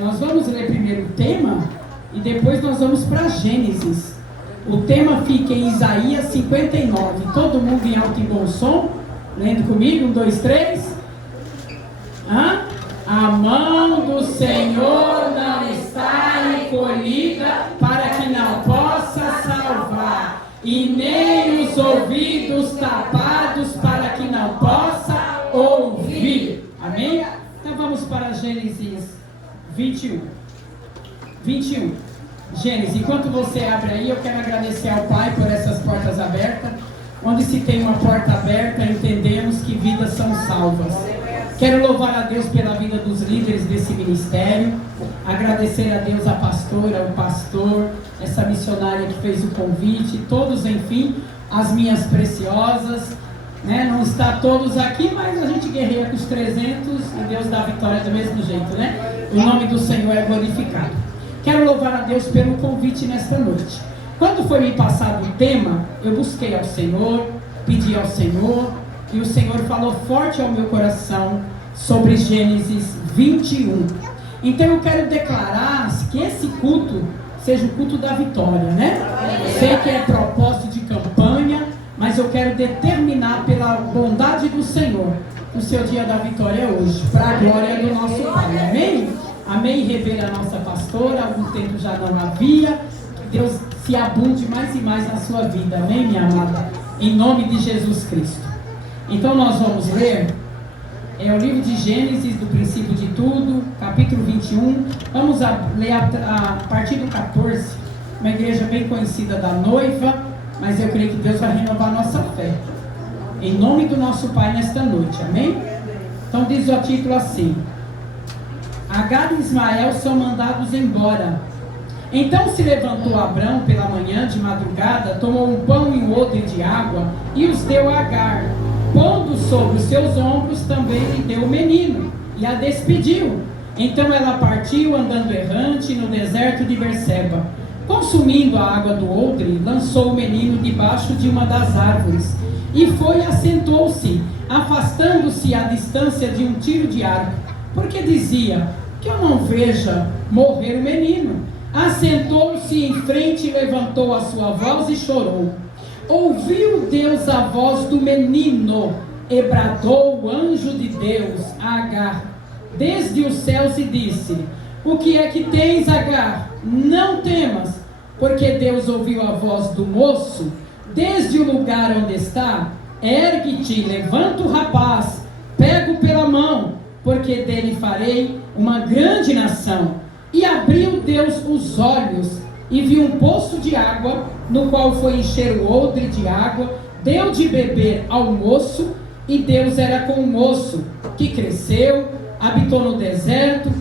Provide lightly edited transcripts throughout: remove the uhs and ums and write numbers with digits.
Nós vamos ler primeiro o tema e depois nós vamos para Gênesis. O tema fica em Isaías 59. Todo mundo em alto e bom som? Lendo comigo? 1, 2, 3. A mão do Senhor não está encolhida para que não possa salvar, e nem os ouvidos tapados para que não possa ouvir. Amém? Então vamos para Gênesis 21. Gênesis, enquanto você abre aí, eu quero agradecer ao Pai por essas portas abertas. Onde se tem uma porta aberta, entendemos que vidas são salvas. Quero louvar a Deus pela vida dos líderes desse ministério, agradecer a Deus a pastora, o pastor, essa missionária que fez o convite, todos, enfim, as minhas preciosas, né? Não está todos aqui, mas a gente guerreia com os 300 e Deus dá a vitória do mesmo jeito, né? O nome do Senhor é glorificado. Quero louvar a Deus pelo convite nesta noite. Quando foi me passado o tema, eu busquei ao Senhor, pedi ao Senhor, e o Senhor falou forte ao meu coração sobre Gênesis 21. Então eu quero declarar que esse culto seja o culto da vitória, né? Sei que é propósito de campanha, mas eu quero determinar pela bondade do Senhor o seu dia da vitória é hoje, para a glória do nosso Pai. Amém? Amém, revela a nossa pastora, há algum tempo já não havia. Que Deus se abunde mais e mais na sua vida, amém, minha amada? Em nome de Jesus Cristo. Então nós vamos ler o livro de Gênesis, do princípio de tudo, capítulo 21. Vamos ler a partir do 14, uma igreja bem conhecida da noiva, mas eu creio que Deus vai renovar a nossa fé. Em nome do nosso Pai nesta noite, amém? Então diz o título assim: Agar e Ismael são mandados embora. Então se levantou Abrão pela manhã de madrugada, tomou um pão e um odre de água e os deu a Agar. Pondo sobre os seus ombros também lhe deu o menino e a despediu. Então ela partiu andando errante no deserto de Berseba. Consumindo a água do odre, lançou o menino debaixo de uma das árvores e foi e assentou-se, afastando-se à distância de um tiro de arco, porque dizia: que eu não veja morrer o menino. Assentou-se em frente e levantou a sua voz e chorou. Ouviu Deus a voz do menino, e bradou o anjo de Deus a Agar desde os céus e disse: o que é que tens, Agar? Não temas, porque Deus ouviu a voz do moço desde o lugar onde está. Ergue-te, levanta o rapaz, pega-o pela mão, porque dele farei uma grande nação. E abriu Deus os olhos e viu um poço de água, no qual foi encher o odre de água, deu de beber ao moço, e Deus era com o moço, que cresceu, habitou no deserto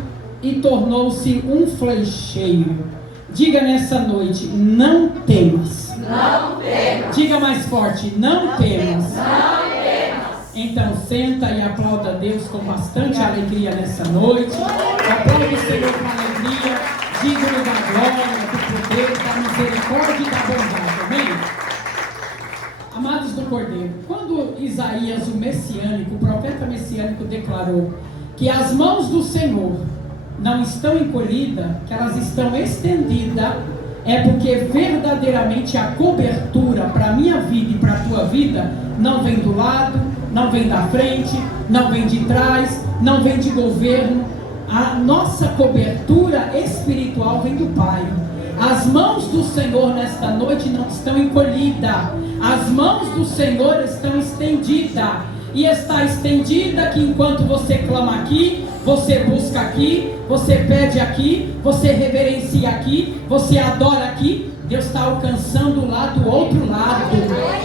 e tornou-se um flecheiro. Diga nessa noite: não temas. Não temas. Diga mais forte: não temas. Não temas. Então senta e aplauda a Deus com bastante alegria nessa noite. Aplaude o Senhor com alegria, digno da glória, do poder, da misericórdia e da bondade. Amém? Amados do Cordeiro, quando Isaías, o messiânico, o profeta messiânico, declarou que as mãos do Senhor não estão encolhidas, que elas estão estendidas, é porque verdadeiramente a cobertura para a minha vida e para a tua vida não vem do lado, não vem da frente, não vem de trás, não vem de governo. A nossa cobertura espiritual vem do Pai. As mãos do Senhor nesta noite não estão encolhidas, as mãos do Senhor estão estendidas. E está estendida que enquanto você clama aqui, você busca aqui, você pede aqui, você reverencia aqui, você adora aqui, Deus está alcançando lá do outro lado.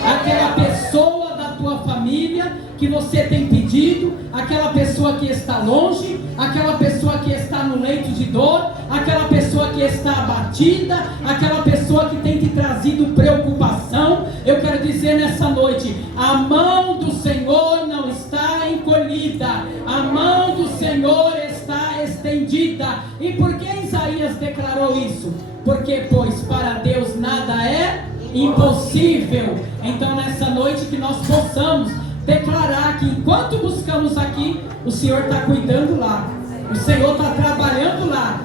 Aquela pessoa da tua família que você tem pedido, aquela pessoa que está longe, aquela pessoa que está no leito de dor, aquela pessoa que está abatida, aquela pessoa que tem te trazido preocupação. Eu quero dizer nessa noite: a mão do Senhor não está encolhida, a mão do Senhor está estendida. E por que Isaías declarou isso? Porque, pois, para Deus nada é impossível. Então nessa noite que nós possamos declarar que enquanto buscamos aqui, o Senhor está cuidando lá, o Senhor está trabalhando lá,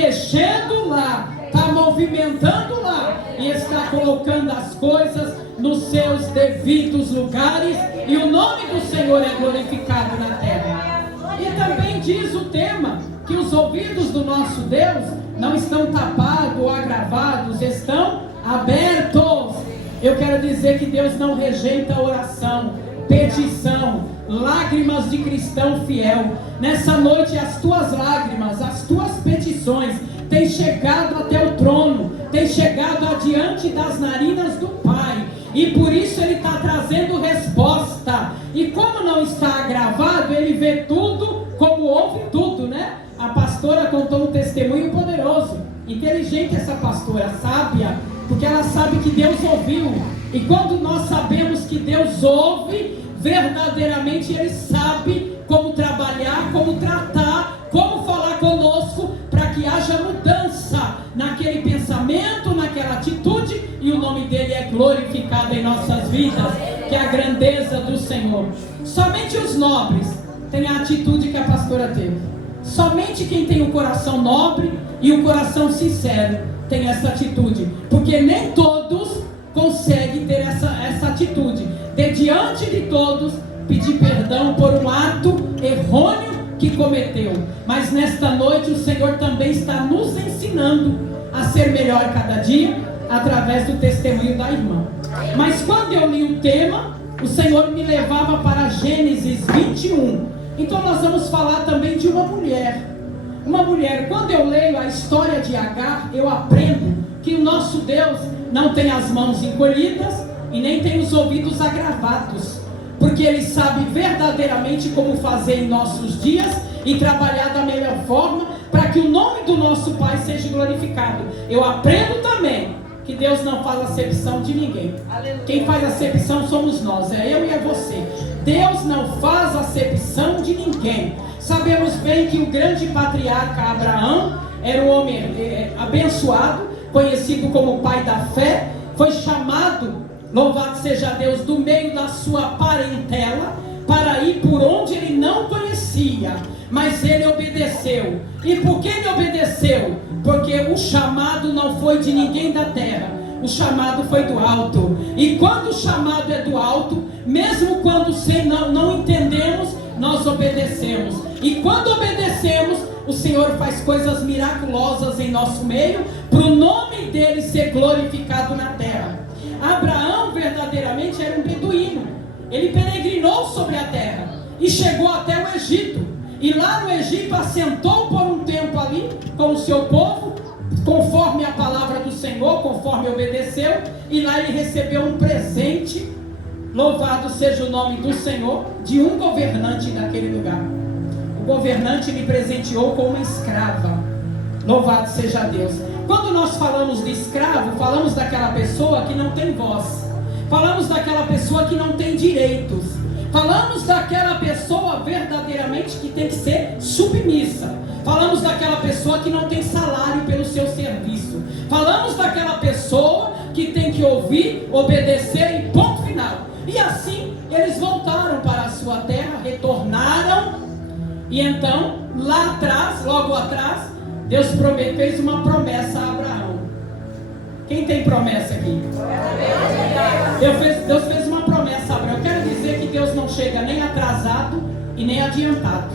mexendo lá, está movimentando lá e está colocando as coisas nos seus devidos lugares, e o nome do Senhor é glorificado na terra. E também diz o tema que os ouvidos do nosso Deus não estão tapados ou agravados, estão abertos. Eu quero dizer que Deus não rejeita oração, petição, lágrimas de cristão fiel. Nessa noite as tuas lágrimas, as tuas petições têm chegado até o trono, têm chegado adiante das narinas do Pai, e por isso Ele está trazendo resposta. E como não está agravado, Ele vê tudo como ouve tudo, né? A pastora contou um testemunho poderoso. Inteligente essa pastora, sábia, porque ela sabe que Deus ouviu. E quando nós sabemos que Deus ouve, verdadeiramente Ele sabe como trabalhar, como tratar, como falar conosco, para que haja mudança naquele pensamento, naquela atitude, e o nome dele é glorificado em nossas vidas, que é a grandeza do Senhor. Somente os nobres têm a atitude que a pastora teve. Somente quem tem um coração nobre e um coração sincero tem essa atitude, porque nem todos conseguem ter essa atitude de diante de todos pedir perdão por um ato errôneo que cometeu. Mas nesta noite o Senhor também está nos ensinando a ser melhor cada dia através do testemunho da irmã. Mas quando eu li o tema, o Senhor me levava para Gênesis 21. Então nós vamos falar também de uma mulher. Uma mulher, quando eu leio a história de Agar, eu aprendo que o nosso Deus não tem as mãos encolhidas e nem tem os ouvidos agravados, porque Ele sabe verdadeiramente como fazer em nossos dias e trabalhar da melhor forma para que o nome do nosso Pai seja glorificado. Eu aprendo também que Deus não faz acepção de ninguém. Aleluia. Quem faz acepção somos nós, é eu e é você. Deus não faz acepção de ninguém. Sabemos bem que o grande patriarca Abraão era um homem abençoado, conhecido como pai da fé. Foi chamado, louvado seja Deus, do meio da sua parentela, para ir por onde ele não conhecia, mas ele obedeceu. E por que ele obedeceu? Porque o chamado não foi de ninguém da terra, o chamado foi do alto. E quando o chamado é do alto, mesmo quando não entendemos, nós obedecemos. E quando obedecemos, o Senhor faz coisas miraculosas em nosso meio, para o nome dele ser glorificado na terra. Abraão verdadeiramente era um beduíno. Ele peregrinou sobre a terra e chegou até o Egito. E lá no Egito assentou por um tempo ali com o seu povo, conforme a palavra do Senhor, conforme obedeceu. E lá ele recebeu um presente, louvado seja o nome do Senhor, de um governante daquele lugar. O governante lhe presenteou com uma escrava. Louvado seja Deus. Quando nós falamos de escravo, falamos daquela pessoa que não tem voz. Falamos daquela pessoa que não tem direitos. Falamos daquela pessoa verdadeiramente que tem que ser submissa. Falamos daquela pessoa que não tem salário pelo seu serviço. Falamos daquela pessoa que tem que ouvir, obedecer e ponto final. E assim eles voltaram para a sua terra, retornaram. E então, lá atrás, logo atrás, Deus fez uma promessa a Abraão. Quem tem promessa aqui? Deus fez uma promessa a Abraão. Eu quero dizer que Deus não chega nem atrasado e nem adiantado.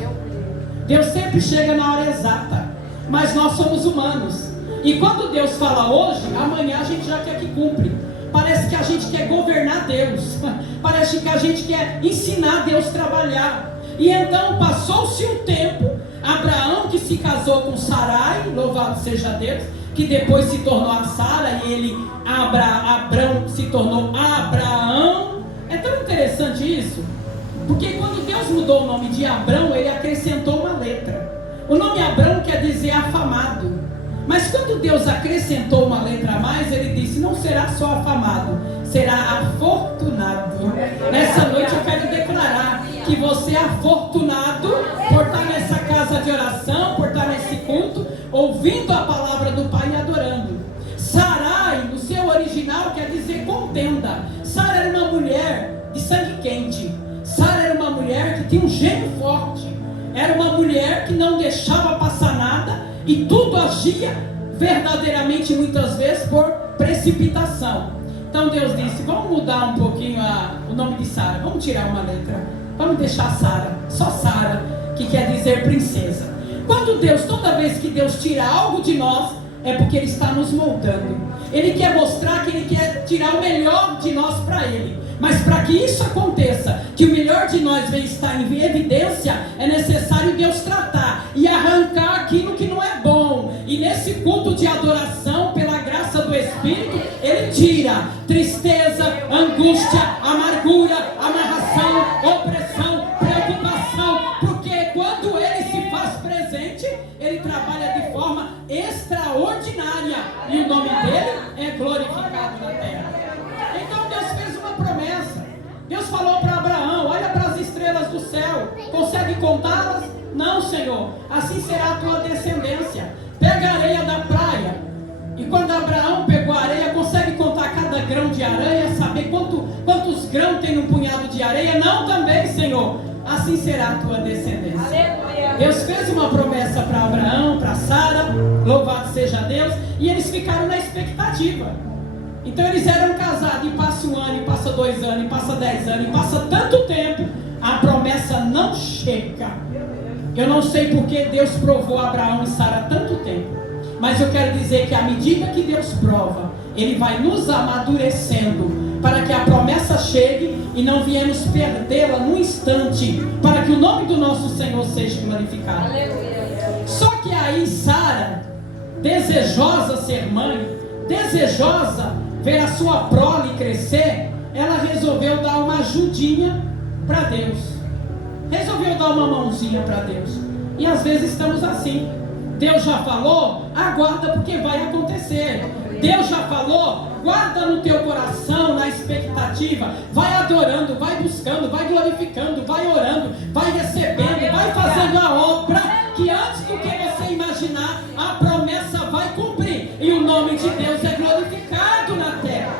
Deus sempre chega na hora exata. Mas nós somos humanos. E quando Deus fala hoje, amanhã a gente já quer que cumpre. Parece que a gente quer governar Deus. Parece que a gente quer ensinar Deus a trabalhar. E então passou-se um tempo. Abraão, que se casou com Sarai, louvado seja Deus, que depois se tornou a Sara, e Abraão se tornou Abraão. É tão interessante isso, porque quando Deus mudou o nome de Abrão, ele acrescentou uma letra. O nome Abrão quer dizer afamado, mas quando Deus acrescentou uma letra a mais, ele disse: não será só afamado, será afortunado. Nessa noite eu quero declarar que você é afortunado por estar nessa casa de oração, por estar nesse culto, ouvindo a palavra do Pai e adorando. Sarai, no seu original, quer dizer contenda. Sara era uma mulher de sangue quente. Sara era uma mulher que tinha um gênio forte. Era uma mulher que não deixava passar nada e tudo agia verdadeiramente muitas vezes por precipitação. Então Deus disse: vamos mudar um pouquinho o nome de Sara, vamos tirar uma letra, vamos deixar Sara, só Sara, que quer dizer princesa. Quando Deus, toda vez que Deus tira algo de nós, é porque Ele está nos moldando. Ele quer mostrar que Ele quer tirar o melhor de nós para Ele. Mas para que isso aconteça, que o melhor de nós venha estar em evidência, é necessário Deus tratar e arrancar aquilo que não é bom. E nesse culto de adoração, pela graça do Espírito, Ele tira tristeza, angústia, amargura, amarração, opressão, preocupação. Porque quando Ele se faz presente, Ele trabalha de forma extraordinária. E o nome dEle é glorificado na terra. Então Deus fez uma promessa. Deus falou para Abraão: olha para as estrelas do céu, consegue contá-las? Não, Senhor, assim será a tua descendência. Pega a areia da praia. E quando Abraão pegou a areia, consegue contar cada grão de areia, saber quantos grãos tem num punhado de areia? Não, também, Senhor, assim será a tua descendência. Aleluia. Deus fez uma promessa para Abraão, para Sara, louvado seja Deus, e eles ficaram na expectativa. Então eles eram casados, e passa 1 ano, e passa 2 anos, e passa 10 anos, e passa tanto tempo, a promessa não chega. Eu não sei porque Deus provou Abraão e Sara tanto tempo, mas eu quero dizer que à medida que Deus prova, Ele vai nos amadurecendo, para que a promessa chegue e não viemos perdê-la num instante, para que o nome do nosso Senhor seja glorificado. Aleluia. Só que aí Sara, desejosa ser mãe, desejosa ver a sua prole crescer, ela resolveu dar uma ajudinha para Deus, resolveu dar uma mãozinha para Deus. E às vezes estamos assim: Deus já falou, aguarda porque vai acontecer. Deus já falou, guarda no teu coração, na expectativa, vai adorando, vai buscando, vai glorificando, vai orando, vai recebendo, vai fazendo a obra, que antes do que você imaginar, a promessa vai cumprir, e o nome de Deus é glorificado na terra.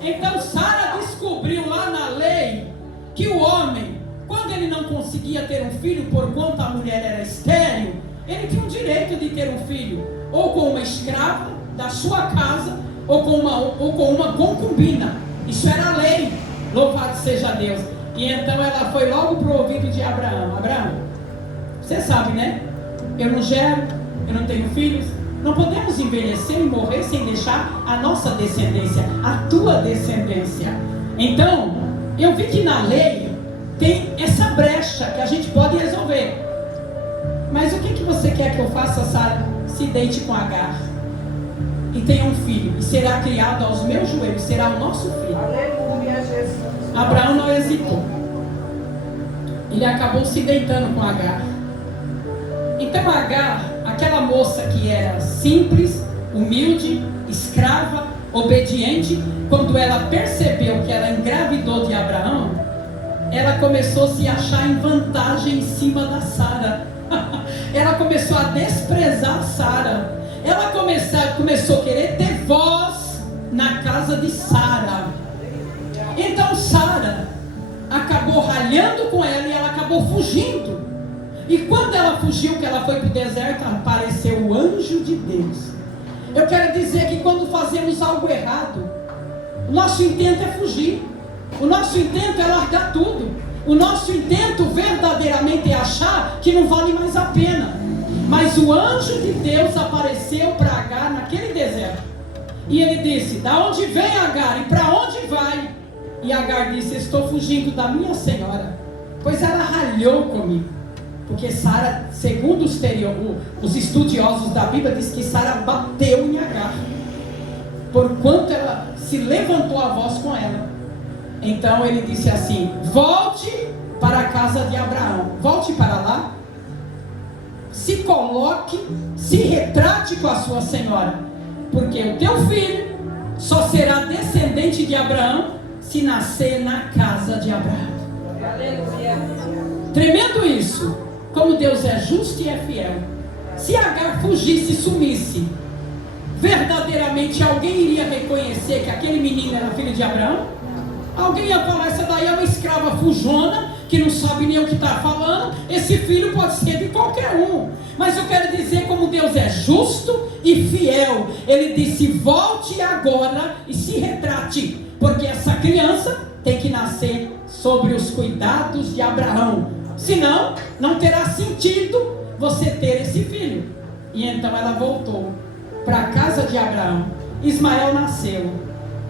Então Sara descobriu lá na lei que o homem, quando ele não conseguia ter um filho por conta a mulher era estéril, ele tinha o direito de ter um filho, ou com uma escrava da sua casa, ou com uma concubina. Isso era a lei, louvado seja Deus. E então ela foi logo para o ouvido de Abraão: Abraão, você sabe, né? Eu não gero, eu não tenho filhos. Não podemos envelhecer e morrer sem deixar a nossa descendência, a tua descendência. Então, eu vi que na lei tem essa brecha que a gente pode resolver. Mas o que você quer que eu faça, Sara? Se deite com Agar e tenha um filho, e será criado aos meus joelhos, será o nosso filho. Aleluia, Jesus. Abraão não hesitou. Ele acabou se deitando com Agar. Então Agar, aquela moça que era simples, humilde, escrava, obediente, quando ela percebeu que ela engravidou de Abraão, ela começou a se achar em vantagem em cima da Sara. Ela começou a desprezar Sara. Ela começou a querer ter voz na casa de Sara. Então Sara acabou ralhando com ela e ela acabou fugindo. E quando ela fugiu, que ela foi para o deserto, apareceu o anjo de Deus. Eu quero dizer que quando fazemos algo errado, o nosso intento é fugir, o nosso intento é largar tudo, o nosso intento verdadeiramente é achar que não vale mais a pena. Mas o anjo de Deus apareceu para Agar naquele deserto, e ele disse: da onde vem Agar e para onde vai? E Agar disse: estou fugindo da minha senhora, pois ela ralhou comigo. Porque Sara, segundo os estudiosos da Bíblia, diz que Sara bateu em Agar, porquanto ela se levantou a voz com ela. Então ele disse assim: volte para a casa de Abraão, volte para lá, se coloque, se retrate com a sua senhora, porque o teu filho só será descendente de Abraão se nascer na casa de Abraão. Aleluia. Tremendo isso. Como Deus é justo e é fiel. Se Agar fugisse e sumisse, verdadeiramente alguém iria reconhecer que aquele menino era filho de Abraão? Alguém ia falar: essa daí é uma escrava fujona, que não sabe nem o que está falando. Esse filho pode ser de qualquer um. Mas eu quero dizer, como como Deus é justo e fiel, Ele disse: volte agora e se retrate, porque essa criança tem que nascer sobre os cuidados de Abraão, senão não terá sentido você ter esse filho. E então ela voltou para a casa de Abraão. Ismael nasceu,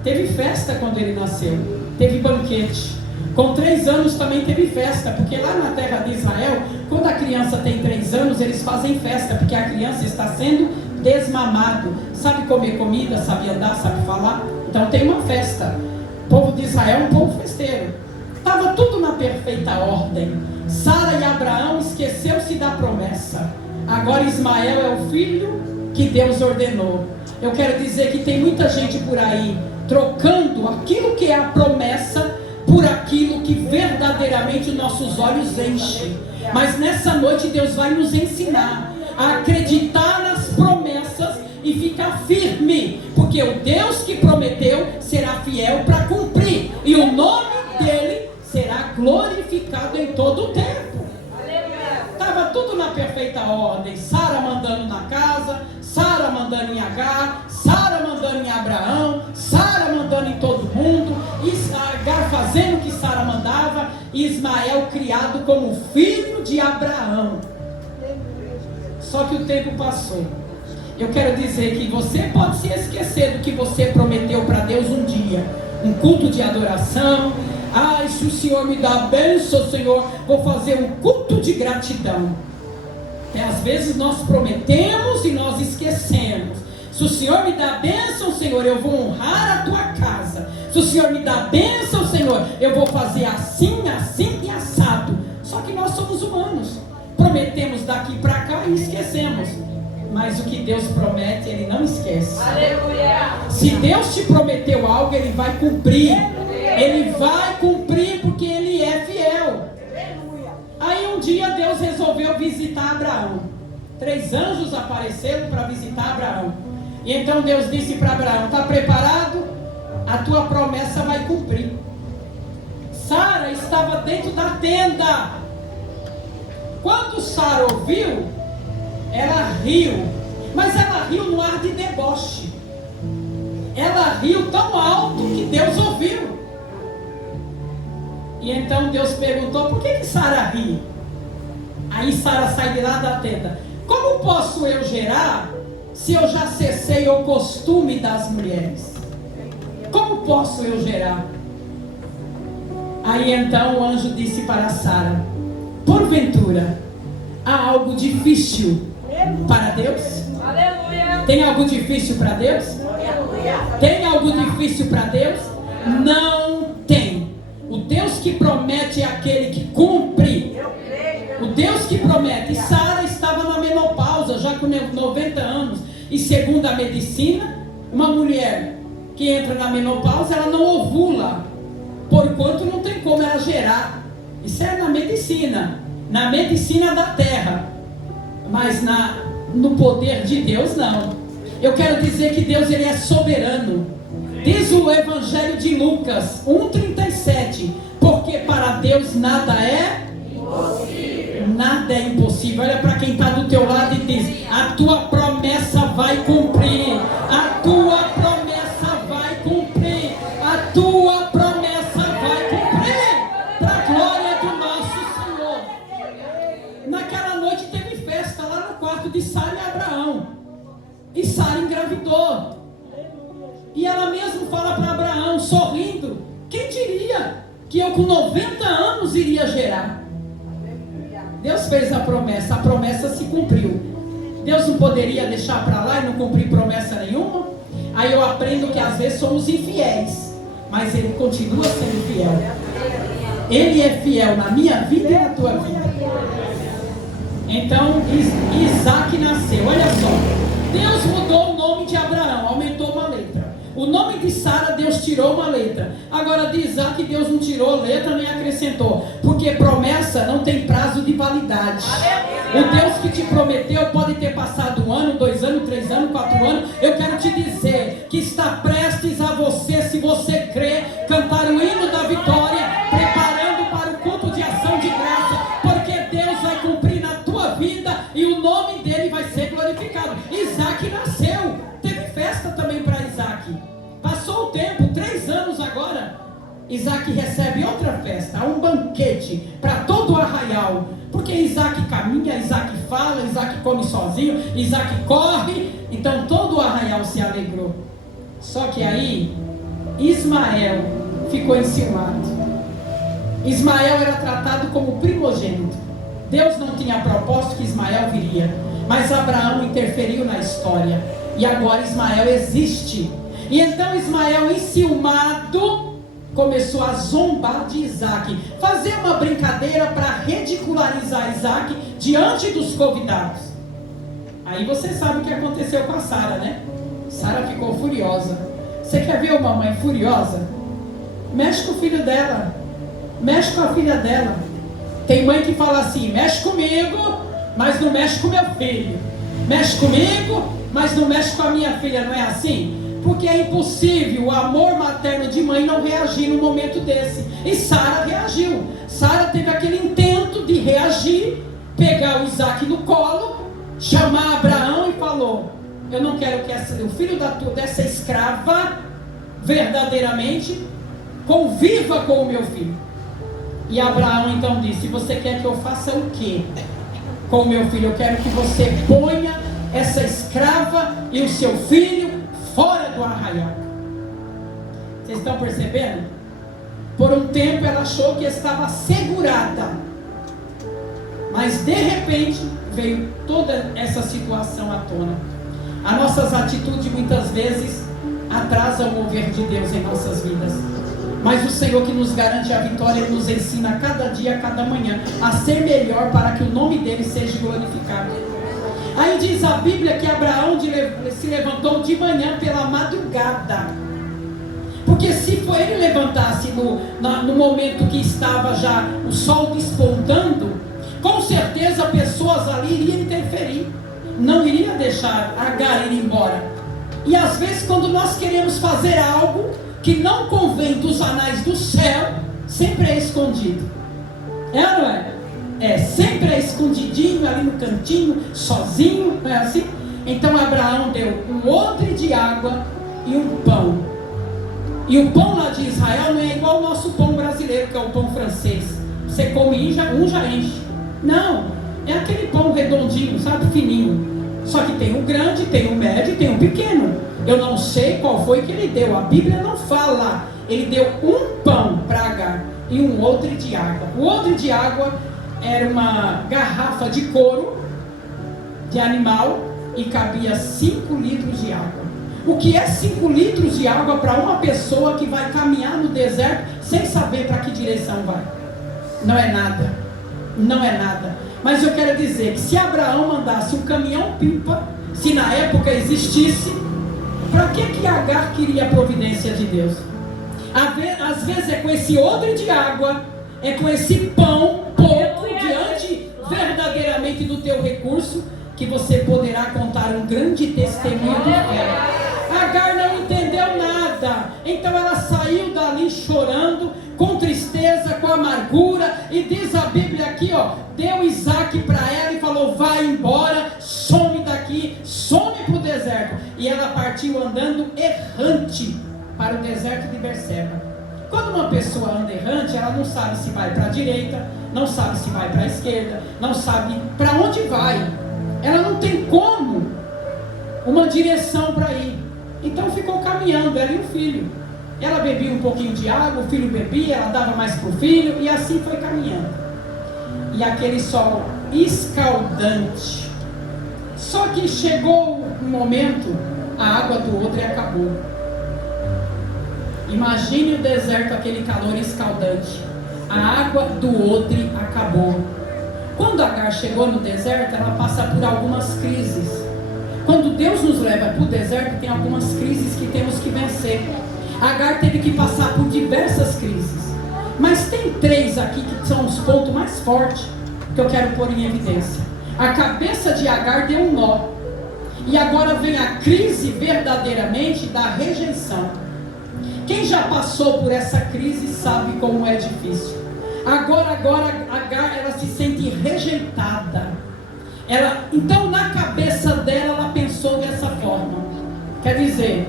teve festa quando ele nasceu, teve banquete. Com 3 anos também teve festa, porque lá na terra de Israel, quando a criança tem 3 anos, eles fazem festa, porque a criança está sendo desmamado, sabe comer comida, sabe andar, sabe falar, então tem uma festa. O povo de Israel é um povo festeiro. Estava tudo na perfeita ordem. Sara e Abraão esqueceu-se da promessa. Agora Ismael é o filho que Deus ordenou. Eu quero dizer que tem muita gente por aí trocando aquilo que é a promessa por aquilo que verdadeiramente os nossos olhos enchem. Mas nessa noite Deus vai nos ensinar a acreditar nas promessas e ficar firme, porque o Deus que prometeu será fiel para cumprir, e o nome dele será glorificado em todo o tempo. Estava tudo na perfeita ordem. Sara mandando na casa, Sara mandando em Agar, Sara mandando em Abraão, Sara mandando em todo mundo, Agar fazendo o que Sara mandava, Ismael criado como filho de Abraão. Só que o tempo passou. Eu quero dizer que você pode se esquecer do que você prometeu para Deus um dia, um culto de adoração. Ai, se o Senhor me dá a bênção, Senhor, vou fazer um culto de gratidão. Às vezes nós prometemos e nós esquecemos. Se o Senhor me dá a bênção, Senhor, eu vou honrar a tua casa. Se o Senhor me dá a bênção, Senhor, eu vou fazer assim, assim e assado. Só que nós somos humanos. Prometemos daqui para cá e esquecemos. Mas o que Deus promete, Ele não esquece. Aleluia. Se Deus te prometeu algo, Ele vai cumprir. Ele vai cumprir porque Ele é fiel. Aí um dia Deus resolveu visitar Abraão. 3 anjos apareceram para visitar Abraão. E então Deus disse para Abraão: está preparado? A tua promessa vai cumprir. Sara estava dentro da tenda. Quando Sara ouviu, ela riu. Mas ela riu no ar de deboche. Ela riu tão alto que Deus ouviu. E então Deus perguntou: por que Sara ri? Aí Sara sai de lá da tenda: como posso eu gerar se eu já cessei o costume das mulheres? Como posso eu gerar? Aí então o anjo disse para Sara: porventura há algo difícil para Deus? Aleluia. Tem algo difícil para Deus? Aleluia. Tem algo difícil para Deus? Não tem. O Deus que promete é aquele que cumpre. O Deus que promete. Sara estava na menopausa, já com 90 anos. E segundo a medicina, uma mulher que entra na menopausa, ela não ovula, porquanto não tem como ela gerar. Isso é na medicina da terra. Mas no poder de Deus, não. Eu quero dizer que Deus, Ele é soberano. Diz o Evangelho de Lucas 1,37: porque para Deus nada é impossível. Nada é impossível. Olha para quem está do teu lado e diz: a tua promessa vai cumprir. A tua promessa vai cumprir. A tua promessa vai cumprir. Para a glória do nosso Senhor. Naquela noite teve festa lá no quarto de Sara e Abraão. E Sara engravidou. E ela mesmo fala para Abraão, sorrindo: quem diria que eu com 90 anos iria gerar? Deus fez a promessa se cumpriu. Deus não poderia deixar para lá e não cumprir promessa nenhuma? Aí eu aprendo que às vezes somos infiéis, mas Ele continua sendo fiel. Ele é fiel na minha vida e na tua vida. Então Isaac nasceu. Olha só, Deus mudou o nome de Abraão, aumentou uma letra. O nome de Sara, Deus tirou uma letra. Agora de Isaac, Deus não tirou letra nem acrescentou. Porque promessa não tem prazo de validade. O Deus que te prometeu pode ter passado 1 ano, 2 anos, 3 anos, 4 anos. Eu quero te dizer que está prestes a você, se você crê, cantar o hino da vitória, preparando para o culto de ação de graça. Porque Deus vai cumprir na tua vida e o nome dele vai ser glorificado. Isaac nasceu, teve festa também para Isaac. Passou o tempo, 3 anos agora, Isaac recebe outra festa, um banquete para todo o arraial, porque Isaac caminha, Isaac fala, Isaac come sozinho, Isaac corre, então todo o arraial se alegrou. Só que aí, Ismael ficou enciumado. Ismael era tratado como primogênito. Deus não tinha proposto que Ismael viria, mas Abraão interferiu na história, e agora Ismael existe. E então Ismael, enciumado, começou a zombar de Isaac, fazer uma brincadeira para ridicularizar Isaac diante dos convidados. Aí você sabe o que aconteceu com a Sara, né? Sara ficou furiosa. Você quer ver uma mãe furiosa? Mexe com o filho dela, mexe com a filha dela. Tem mãe que fala assim: mexe comigo, mas não mexe com meu filho. Mexe comigo, mas não mexe com a minha filha. Não é assim? Porque é impossível o amor materno de mãe não reagir num momento desse. E Sara reagiu. Sara teve aquele intento de reagir, pegar o Isaac no colo, chamar Abraão e falou: eu não quero que o filho dessa escrava verdadeiramente conviva com o meu filho. E Abraão então disse: você quer que eu faça o quê com o meu filho? Eu quero que você ponha essa escrava e o seu filho fora do arraial. Vocês estão percebendo? Por um tempo ela achou que estava segurada, mas de repente veio toda essa situação à tona. As nossas atitudes muitas vezes atrasam o mover de Deus em nossas vidas, mas o Senhor que nos garante a vitória, Ele nos ensina a cada dia, a cada manhã, a ser melhor para que o nome dEle seja glorificado. Aí diz a Bíblia que Abraão se levantou de manhã pela madrugada, porque se ele levantasse no momento que estava já o sol despontando, com certeza pessoas ali iriam interferir, não iria deixar Agar ir embora. E às vezes quando nós queremos fazer algo que não convém dos anais do céu, sempre é escondido. É ou não é? Sempre é escondidinho ali no cantinho, sozinho, não é assim? Então Abraão deu um odre de água e um pão. E o pão lá de Israel não é igual ao nosso pão brasileiro, que é o pão francês. Você come um já enche. Não, é aquele pão redondinho, sabe, fininho. Só que tem o grande, tem o médio e tem o pequeno. Eu não sei qual foi que ele deu, a Bíblia não fala. Ele deu um pão para Agar e um odre de água. O odre de água era uma garrafa de couro de animal e cabia 5 litros de água. O que é 5 litros de água para uma pessoa que vai caminhar no deserto sem saber para que direção vai? Não é nada, não é nada. Mas eu quero dizer que se Abraão mandasse um caminhão-pipa, se na época existisse, para que Agar queria a providência de Deus? Às vezes é com esse odre de água, é com esse pão pouco diante verdadeiramente do teu recurso, que você poderá contar um grande testemunho de fé. Agar não entendeu nada, então ela saiu dali chorando, com tristeza, com amargura, e diz a Bíblia aqui, deu Isaac para ela e falou: vai embora, some daqui, some para o deserto. E ela partiu andando errante para o deserto de Berseba. Quando uma pessoa anda errante, ela não sabe se vai para a direita, não sabe se vai para a esquerda, não sabe para onde vai. Ela não tem como uma direção para ir. Então ficou caminhando, ela e o filho. Ela bebia um pouquinho de água, o filho bebia, ela dava mais para o filho, e assim foi caminhando. E aquele sol escaldante. Só que chegou um momento, a água do odre acabou. Imagine o deserto, aquele calor escaldante. A água do odre acabou. Quando Agar chegou no deserto, ela passa por algumas crises. Quando Deus nos leva para o deserto, tem algumas crises que temos que vencer. Agar teve que passar por diversas crises, mas tem 3 aqui que são os pontos mais fortes que eu quero pôr em evidência. A cabeça de Agar deu um nó, e agora vem a crise verdadeiramente da rejeição. Quem já passou por essa crise sabe como é difícil. Agora Agar, ela se sente rejeitada. Então na cabeça dela, ela pensou Quer dizer,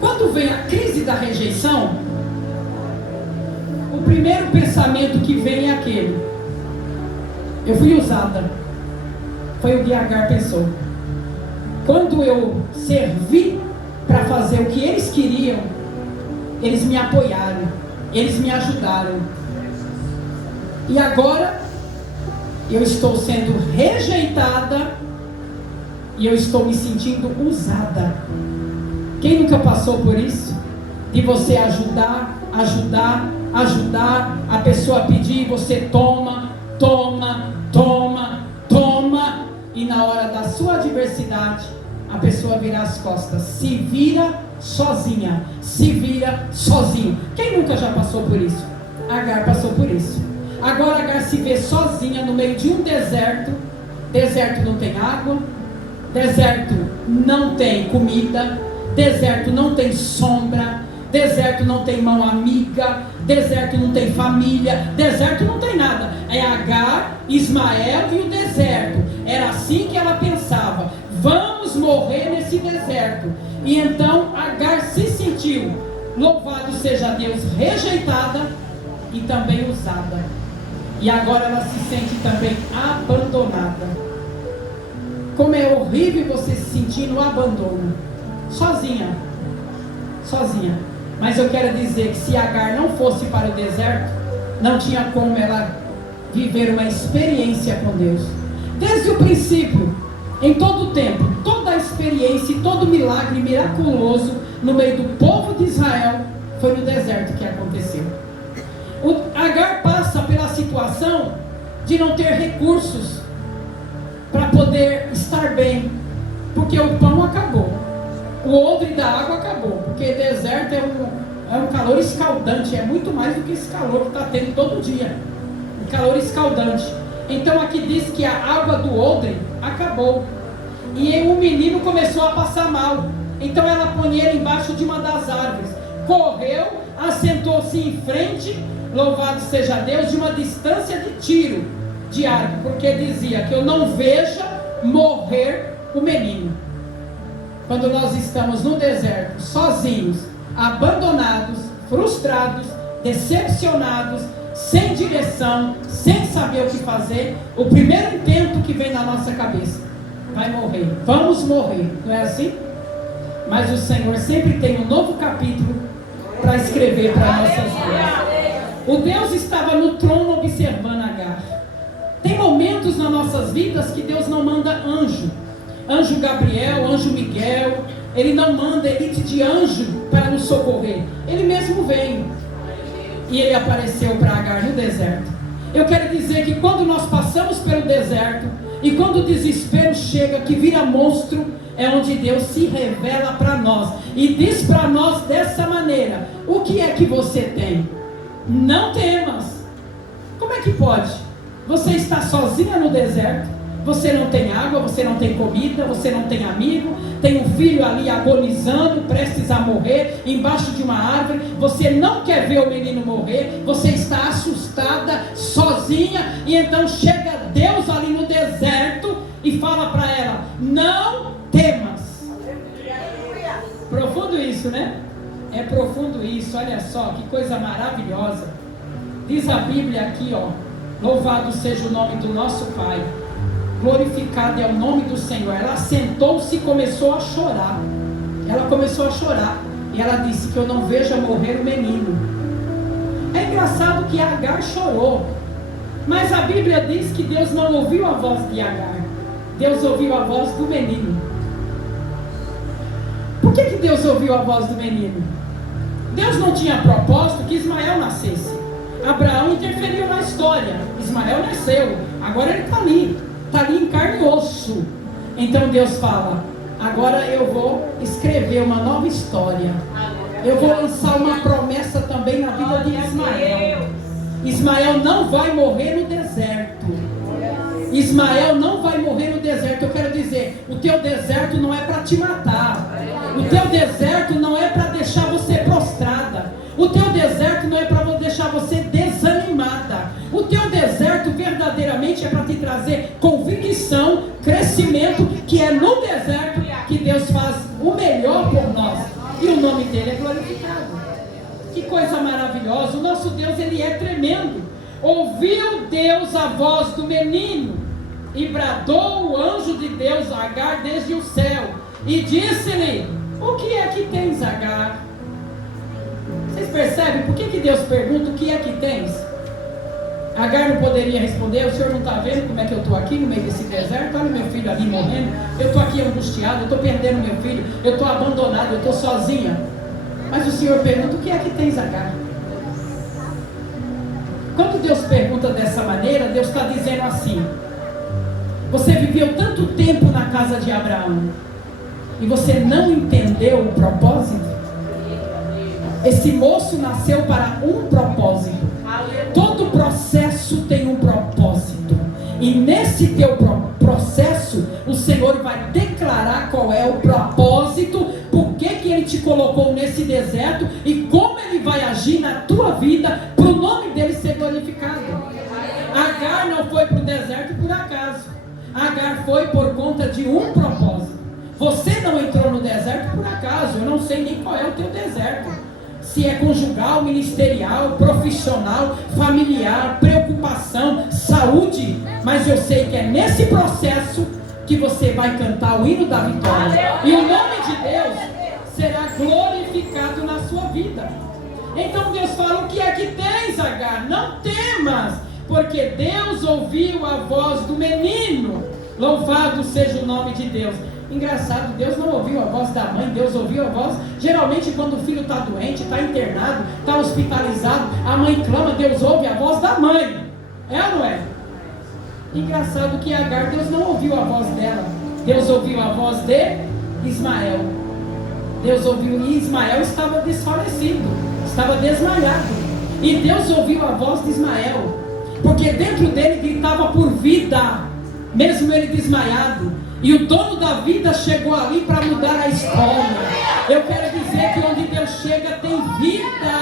quando vem a crise da rejeição, o primeiro pensamento que vem é aquele: eu fui usada. Foi o que Agar pensou. Quando eu servi para fazer o que eles queriam, eles me apoiaram, eles me ajudaram. E agora eu estou sendo rejeitada e eu estou me sentindo usada. Quem nunca passou por isso? De você ajudar, a pessoa pedir e você toma, e na hora da sua adversidade, a pessoa vira as costas, se vira sozinha, sozinho. Quem nunca já passou por isso? Agar passou por isso. Agora Agar se vê sozinha no meio de um deserto. Deserto não tem água, deserto não tem comida, deserto não tem sombra, deserto não tem mão amiga, deserto não tem família, deserto não tem nada. É Agar, Ismael e o deserto. Era assim que ela pensava: vamos morrer nesse deserto. E então Agar se sentiu, louvado seja Deus, rejeitada e também usada. E agora ela se sente também abandonada. Como é horrível você se sentir no abandono, sozinha. Mas eu quero dizer que se Agar não fosse para o deserto, não tinha como ela viver uma experiência com Deus. Desde o princípio, em todo o tempo, toda a experiência e todo milagre miraculoso no meio do povo de Israel foi no deserto que aconteceu. Agar passa pela situação de não ter recursos para poder estar bem, porque o pão acabou, o odre da água acabou, porque deserto é um calor escaldante, é muito mais do que esse calor que está tendo todo dia, um calor escaldante. Então aqui diz que a água do odre acabou, e o menino começou a passar mal. Então ela põe ele embaixo de uma das árvores, correu, assentou-se em frente, louvado seja Deus, de uma distância de tiro de arco, porque dizia que eu não veja morrer o menino. Quando nós estamos no deserto, sozinhos, abandonados, frustrados, decepcionados, sem direção, sem saber o que fazer, o primeiro intento que vem na nossa cabeça: vai morrer, vamos morrer, não é assim? Mas o Senhor sempre tem um novo capítulo para escrever para nossas vidas. O Deus estava no trono observando Agar. Tem momentos nas nossas vidas que Deus não manda anjo Gabriel, anjo Miguel, Ele não manda elite de anjo para nos socorrer, Ele mesmo vem. E Ele apareceu para Agar no deserto. Eu quero dizer que quando nós passamos pelo deserto, e quando o desespero chega, que vira monstro, é onde Deus se revela para nós, e diz para nós dessa maneira: o que é que você tem? Não temas. Como é que pode? Você está sozinha no deserto, você não tem água, você não tem comida, você não tem amigo, tem um filho ali agonizando, prestes a morrer, embaixo de uma árvore, você não quer ver o menino morrer, você está assustada, sozinha, e então chega Deus ali no deserto e fala para ela: não temas. Profundo isso, né? É profundo isso, olha só, que coisa maravilhosa. Diz a Bíblia aqui, ó: louvado seja o nome do nosso Pai, glorificado é o nome do Senhor. Ela sentou-se e começou a chorar. E ela disse que eu não vejo morrer o menino. É engraçado que Agar chorou, mas a Bíblia diz que Deus não ouviu a voz de Agar, Deus ouviu a voz do menino. Por que Deus ouviu a voz do menino? Deus não tinha propósito que Ismael nascesse. Abraão interferiu na história, Ismael nasceu, agora ele está ali em carne e osso. Então Deus fala: agora eu vou escrever uma nova história, eu vou lançar uma promessa também na vida de Ismael. Ismael não vai morrer no deserto. Ismael não vai morrer no deserto. Eu quero dizer, o teu deserto não é para te matar, o teu deserto não é para deixar você prostrada, o teu deserto não é para deixar você desanimada, o teu deserto verdadeiramente é para te trazer convicção, crescimento, que é no deserto que Deus faz o melhor por nós e o nome dele é glorificado. Que coisa maravilhosa. O nosso Deus, ele é tremendo. Ouviu Deus a voz do menino e bradou o anjo de Deus a Agar desde o céu e disse-lhe: o que é que tens, Agar? Vocês percebem por que Deus pergunta o que é que tens? Agar não poderia responder: o senhor não está vendo como é que eu estou aqui no meio desse deserto? Olha meu filho ali morrendo, eu estou aqui angustiado, eu estou perdendo meu filho, eu estou abandonado, eu estou sozinha. Mas o senhor pergunta: o que é que tens, Agar? Quando Deus pergunta dessa maneira, Deus está dizendo assim: você viveu tanto tempo na casa de Abraão e você não entendeu o propósito? Esse moço nasceu para um propósito. Todo processo tem um propósito. E nesse teu processo, o Senhor vai declarar qual é o propósito, por que Ele te colocou nesse deserto e como Ele vai agir na tua vida, para o nome dEle ser glorificado. Agar não foi para o deserto por acaso. Agar foi por conta de um propósito. Você não entrou no deserto por acaso. Eu não sei nem qual é o teu deserto. Se é conjugal, ministerial, profissional, familiar, preocupação, saúde. Mas eu sei que é nesse processo que você vai cantar o hino da vitória. E o nome de Deus será glorificado na sua vida. Então Deus fala: o que é que tens, Agar? Não temas, porque Deus ouviu a voz do menino. Louvado seja o nome de Deus. Engraçado, Deus não ouviu a voz da mãe, Deus ouviu a voz. Geralmente quando o filho está doente, está internado, está hospitalizado, a mãe clama, Deus ouve a voz da mãe. É ou não é? Engraçado que Agar, Deus não ouviu a voz dela. Deus ouviu a voz de Ismael. Deus ouviu, e Ismael estava desfalecido, estava desmaiado. E Deus ouviu a voz de Ismael, porque dentro dele gritava por vida, mesmo ele desmaiado. E o dono da vida chegou ali para mudar a história. Eu quero dizer que onde Deus chega tem vida.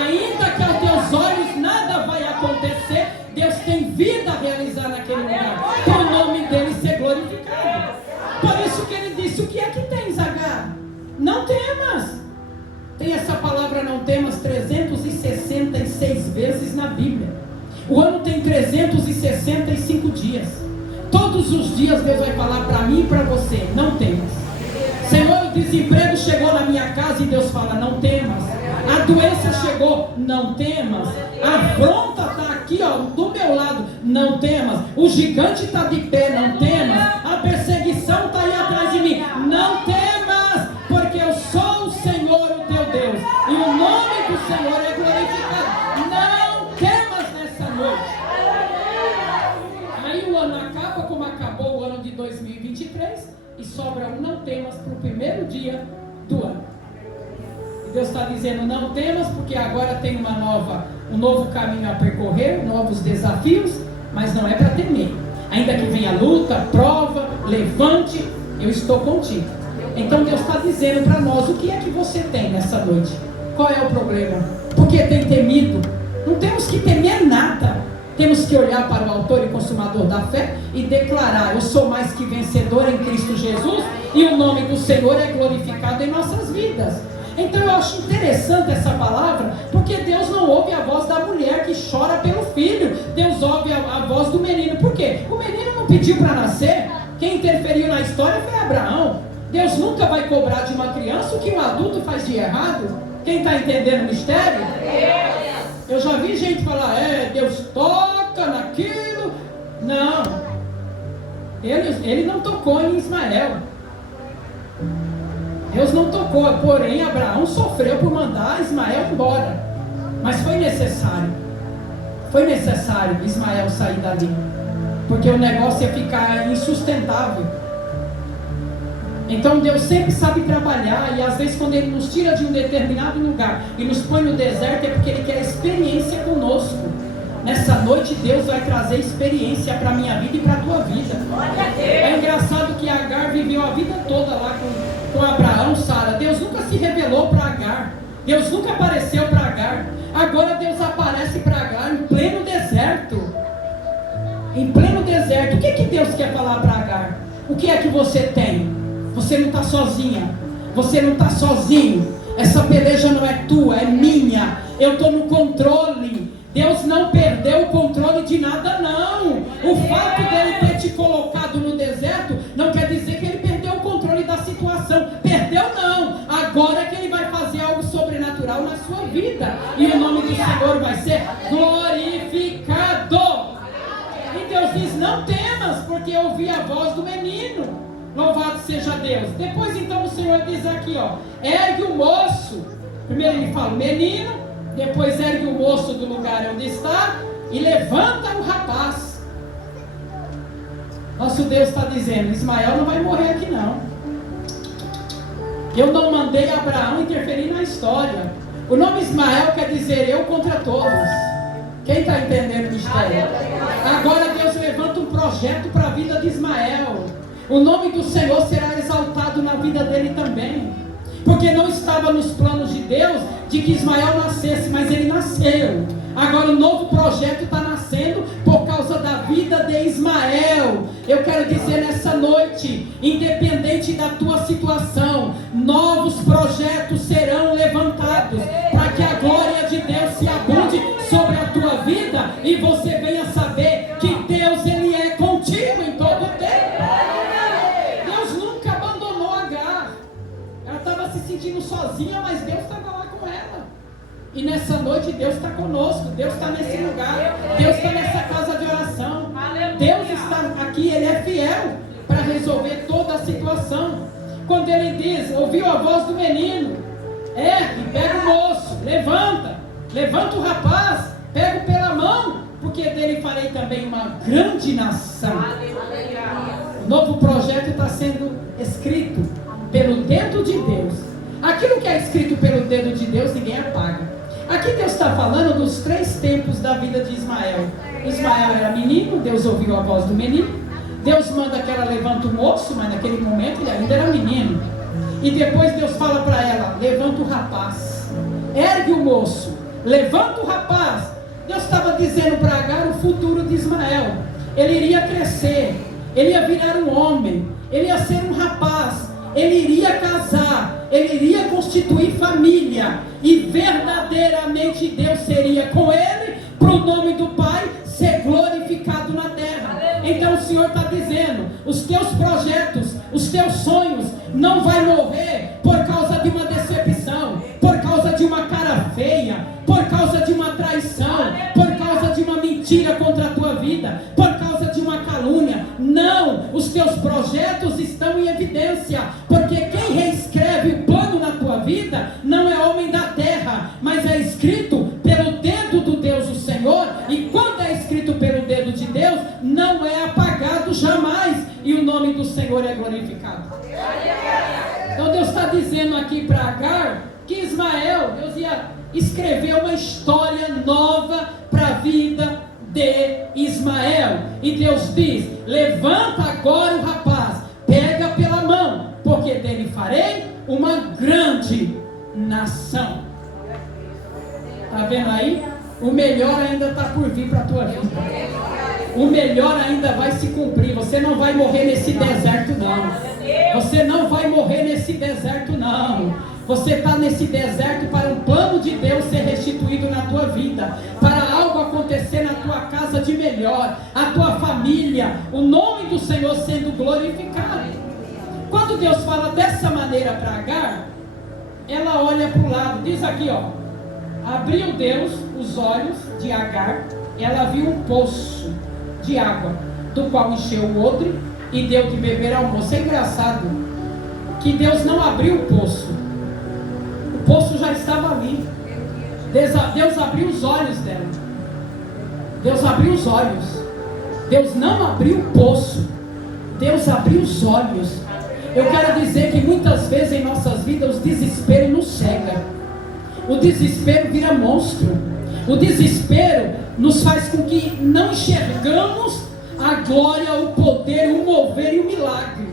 Ainda que aos teus olhos nada vai acontecer, Deus tem vida a realizar naquele lugar, para o nome dele ser glorificado. Por isso que ele disse: o que é que tens, Agar? Não temas. Tem essa palavra não temas 366 vezes na Bíblia. O ano tem 365 dias. Todos os dias Deus vai falar para mim e para você: não temas. Senhor, o desemprego chegou na minha casa e Deus fala: não temas. A doença chegou, não temas. A afronta está aqui, ó, do meu lado, não temas. O gigante está de pé, não temas. A perseguição está aí atrás de mim, não temas, porque eu sou o Senhor, o teu Deus, e o nome do Senhor é glorificado. Não temas nessa noite. Aí o ano acaba como acabou o ano de 2023 e sobra um não temas para o primeiro dia do ano. E Deus está dizendo: não temas, porque agora tem um novo caminho a percorrer, novos desafios, mas não é para temer. Ainda que venha luta, prova, levante, eu estou contigo. Então Deus está dizendo para nós: o que é que você tem nessa noite? Qual é o problema? Porque tem temido? Não temos que temer nada. Temos que olhar para o autor e consumador da fé e declarar: eu sou mais que vencedor em Cristo Jesus, e o nome do Senhor é glorificado em nossas vidas. Então eu acho interessante essa palavra, porque Deus não ouve a voz da mulher que chora pelo filho. Deus ouve a voz do menino. Por quê? O menino não pediu para nascer. Quem interferiu na história foi Abraão. Deus nunca vai cobrar de uma criança o que um adulto faz de errado. Quem está entendendo o mistério? Eu já vi gente falar: Deus toca naquilo. Não, ele não tocou em Ismael. Deus não tocou, porém Abraão sofreu por mandar Ismael embora. Mas foi necessário Ismael sair dali, porque o negócio ia ficar insustentável. Então Deus sempre sabe trabalhar, e às vezes quando Ele nos tira de um determinado lugar e nos põe no deserto, é porque Ele quer experiência conosco. Nessa noite Deus vai trazer experiência para a minha vida e para a tua vida. É engraçado que Agar viveu a vida toda lá com Abraão, Sara. Deus nunca se revelou para Agar. Deus nunca apareceu para Agar. Agora Deus aparece para Agar em pleno deserto. Em pleno deserto. O que Deus quer falar para Agar? O que é que você tem? Você não está sozinha. Você não está sozinho. Essa peleja não é tua, é minha. Eu estou no controle. Deus não perdeu o controle de nada, não. O fato dele ter te colocado no deserto não quer dizer que ele perdeu o controle da situação. Perdeu não. Agora é que ele vai fazer algo sobrenatural na sua vida. E o nome do Senhor vai ser glorificado. E Deus diz, não temas, porque eu ouvi a voz do menino. Louvado seja Deus. Depois então o Senhor diz aqui, ó, ergue o moço. Primeiro ele fala menino, depois ergue o moço do lugar onde está e levanta o rapaz. Nosso Deus está dizendo, Ismael não vai morrer aqui não. Eu não mandei Abraão interferir na história. O nome Ismael quer dizer eu contra todos. Quem está entendendo o mistério? Agora Deus levanta um projeto para a vida de Ismael. O nome do Senhor será exaltado na vida dele também. Porque não estava nos planos de Deus de que Ismael nascesse, mas ele nasceu. Agora o novo projeto está nascendo por causa da vida de Ismael. Eu quero dizer nessa noite, independente da tua situação, novos projetos serão levantados para que a glória de Deus se abunde sobre a tua vida e você venha saber que Deus ele é contigo em todo o tempo. Sentindo sozinha, mas Deus estava lá com ela. E nessa noite Deus está conosco. Deus está nesse lugar. Deus está nessa casa de oração. Deus está aqui, Ele é fiel para resolver toda a situação. Quando Ele diz, ouviu a voz do menino, pega o moço, levanta o rapaz, pega pela mão, porque dele farei também uma grande nação. O novo projeto está sendo escrito pelo dedo de Deus. Aquilo que é escrito pelo dedo de Deus, ninguém apaga. Aqui Deus está falando dos 3 tempos da vida de Ismael. Ismael era menino, Deus ouviu a voz do menino. Deus manda que ela levante o moço, mas naquele momento ele ainda era menino. E depois Deus fala para ela, levanta o rapaz. Ergue o moço, levanta o rapaz. Deus estava dizendo para Agar o futuro de Ismael. Ele iria crescer, ele ia virar um homem, ele ia ser um rapaz. Ele iria casar, ele iria constituir família, e verdadeiramente Deus seria com ele, para o nome do Pai ser glorificado na terra. Então o Senhor está dizendo, os teus projetos, os teus sonhos, não vai morrer por causa de uma decepção, por causa de uma cara feia, por causa de uma traição, por causa de uma mentira contra a tua vida, por causa de uma calúnia. Não, os teus projetos estão em evidência, porque quem reescreve o plano na tua vida não é homem da terra, mas é escrito pelo dedo do Deus o Senhor, e quando é escrito pelo dedo de Deus, não é apagado jamais, e o nome do Senhor é glorificado. Então Deus está dizendo aqui para Agar, que Ismael, Deus ia escrever uma história nova para a vida de Ismael, e Deus diz, levanta agora o rapaz, pega pela mão, porque dele farei uma grande nação. Está vendo aí? O melhor ainda está por vir para a tua vida. O melhor ainda vai se cumprir. Você não vai morrer nesse deserto não. Você não vai morrer nesse deserto não. Você está nesse deserto para um plano de Deus ser restituído na tua vida, para algo acontecer na tua casa de melhor, a tua família, o nome do Senhor sendo glorificado. Quando Deus fala dessa maneira para Agar, ela olha para o lado, diz aqui, ó, abriu Deus os olhos de Agar, ela viu um poço de água, do qual encheu o odre e deu de beber ao moço. É engraçado que Deus não abriu o poço. O poço já estava ali. Deus abriu os olhos dela. Deus abriu os olhos. Deus não abriu o poço. Deus abriu os olhos. Eu quero dizer que muitas vezes em nossas vidas o desespero nos cega. O desespero vira monstro. O desespero nos faz com que não enxergamos a glória, o poder, o mover e o milagre.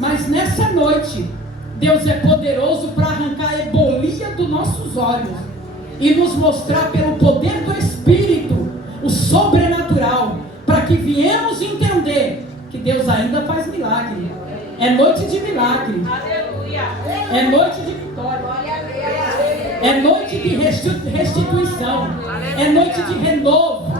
Mas nessa noite, Deus é poderoso para arrancar a ebolia dos nossos olhos e nos mostrar pelo poder do Espírito o sobrenatural, para que viemos entender que Deus ainda faz milagre. É noite de milagre. Aleluia. É noite de vitória. É noite de restituição. É noite de renovo.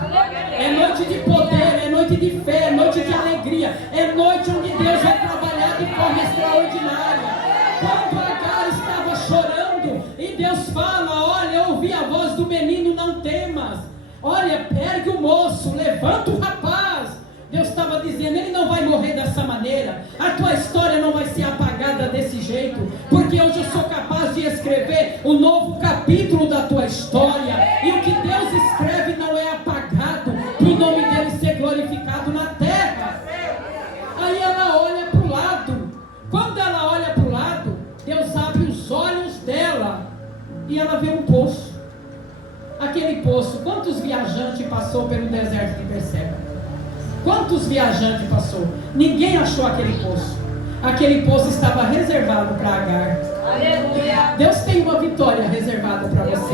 É noite de poder. É noite de fé. É noite de alegria. É noite onde Deus vai trabalhar de forma extraordinária. Quando Agar estava chorando e Deus fala: olha, eu ouvi a voz do menino, não temas. Olha, ergue o moço, levanta o rapaz. Deus estava dizendo: ele não vai morrer dessa maneira, a tua história não vai ser apagada desse jeito, porque hoje eu sou capaz de escrever um novo capítulo da tua história, e o que Deus escreve não é apagado, para o nome dele ser glorificado na terra. Aí ela olha para o lado. Quando ela olha para o lado, Deus abre os olhos dela e ela vê um poço. Aquele poço, quantos viajantes passou pelo deserto de Berseba? Quantos viajantes passou? Ninguém achou aquele poço. Aquele poço estava reservado para Agar. Aleluia. Deus tem uma vitória reservada para você.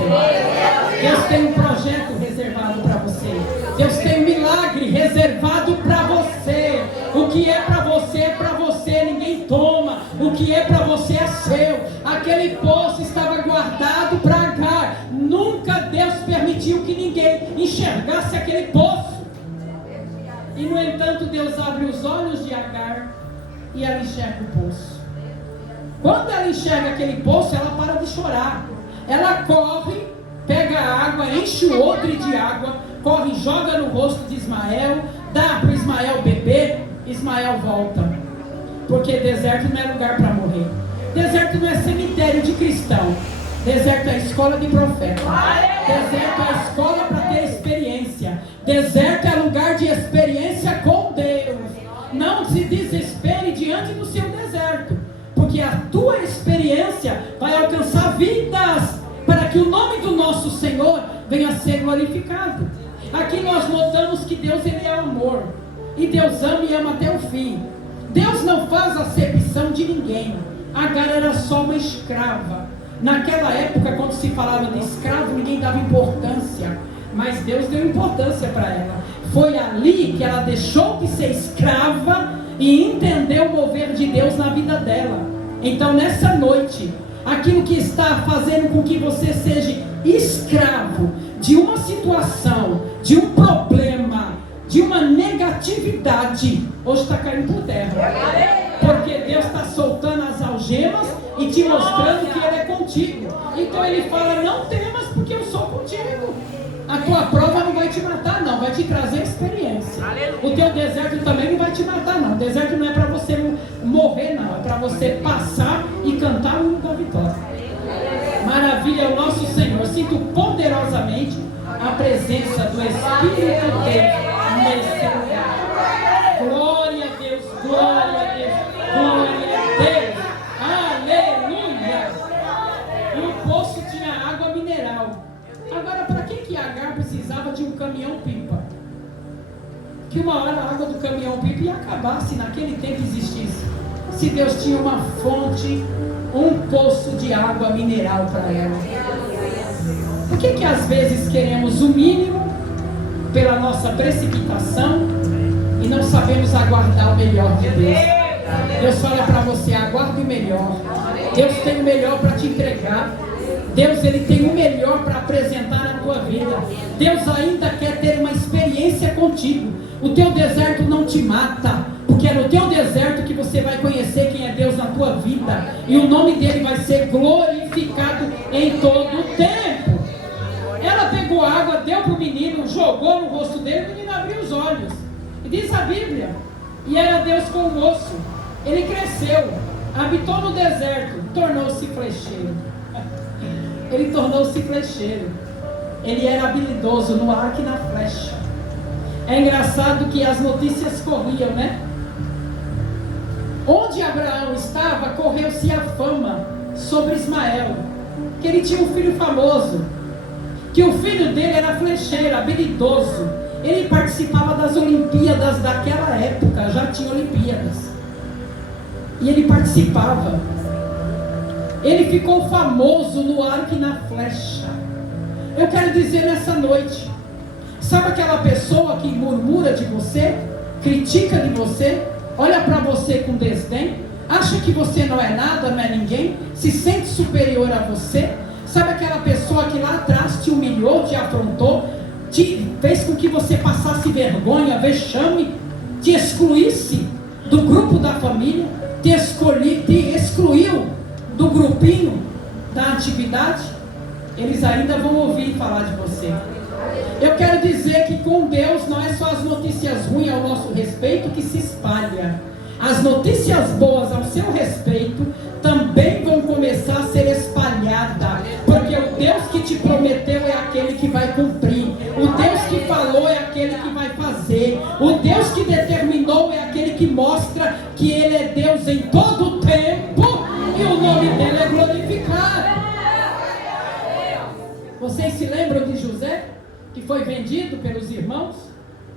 Deus tem um projeto reservado para você. Deus tem um milagre reservado para você. O que é para você, ninguém toma. O que é para você é seu. Aquele poço estava guardado para Agar. Nunca Deus permitiu que ninguém enxergasse aquele poço. E no entanto Deus abre os olhos de Agar e ela enxerga o poço. Quando ela enxerga aquele poço, ela para de chorar. Ela corre, pega a água, enche o odre de água, corre, joga no rosto de Ismael, dá para Ismael beber. Ismael volta, porque deserto não é lugar para morrer. Deserto não é cemitério de cristão. Deserto é escola de profeta. Deserto é escola para ter experiência. Deserto é lugar de experiência com Deus. Não se desespere diante do seu deserto, porque a tua experiência vai alcançar vidas, para que o nome do nosso Senhor venha a ser glorificado. Aqui nós notamos que Deus, ele é amor, e Deus ama e ama até o fim. Deus não faz acepção de ninguém. Agar era só uma escrava. Naquela época, quando se falava de escravo, ninguém dava importância, mas Deus deu importância para ela. Foi ali que ela deixou de ser escrava e entendeu o mover de Deus na vida dela. Então nessa noite, aquilo que está fazendo com que você seja escravo de uma situação, de um problema, de uma negatividade, hoje está caindo por terra, porque Deus está soltando as algemas e te mostrando que Ele é contigo. Então Ele fala: não temas, porque eu sou contigo. A tua prova não vai te matar, não, vai te trazer experiência. O teu deserto também não vai te matar, não. O deserto não é para você morrer, não, é para você passar e cantar o hino da vitória. Maravilha é o nosso Senhor. Sinto poderosamente a presença do Espírito de Deus nesse lugar. Glória a Deus, glória a Deus, glória a Deus. Aleluia. E o poço tinha água mineral. Agora, para que Agar precisava de um caminhão-pipa? Que uma hora a água do caminhão-pipa ia acabar, se naquele tempo existisse. Se Deus tinha uma fonte, um poço de água mineral para ela. Por que às vezes queremos o mínimo pela nossa precipitação e não sabemos aguardar o melhor de Deus? Deus fala para você: aguarde o melhor. Deus tem o melhor para te entregar. Deus, Ele tem o melhor para apresentar na tua vida. Deus ainda quer ter uma experiência contigo. O teu deserto não te mata, porque é no teu deserto que você vai conhecer quem é Deus na tua vida, e o nome dele vai ser glorificado em todo o tempo. Ela pegou água, deu para o menino, jogou no rosto dele, o menino abriu os olhos. E diz a Bíblia: e era Deus com o moço. Ele cresceu, habitou no deserto, tornou-se flecheiro. Ele tornou-se flecheiro. Ele era habilidoso no arco e na flecha. É engraçado que as notícias corriam, né? Onde Abraão estava, correu-se a fama sobre Ismael, que ele tinha um filho famoso, que o filho dele era flecheiro, habilidoso. Ele participava das Olimpíadas daquela época, já tinha Olimpíadas, e ele participava. Ele ficou famoso no arco e na flecha. Eu quero dizer nessa noite, sabe aquela pessoa que murmura de você, critica de você, olha para você com desdém? acha que você não é nada, não é ninguém, se sente superior a você. Sabe aquela pessoa que lá atrás te humilhou, te afrontou, fez com que você passasse vergonha, vexame, te excluísse do grupo da família, te excluiu do grupinho da atividade? Eles ainda vão ouvir falar de você. Eu quero dizer que com Deus não é só as notícias ruins ao nosso respeito que se espalha. As notícias boas ao seu respeito também vão começar a ser espalhadas, porque o Deus que te prometeu é aquele que vai cumprir, o Deus que falou é aquele que vai fazer, o Deus que determinou é aquele que mostra que Ele é Deus em todo o tempo e o nome dele é glorificado. Vocês se lembram de José, que foi vendido pelos irmãos,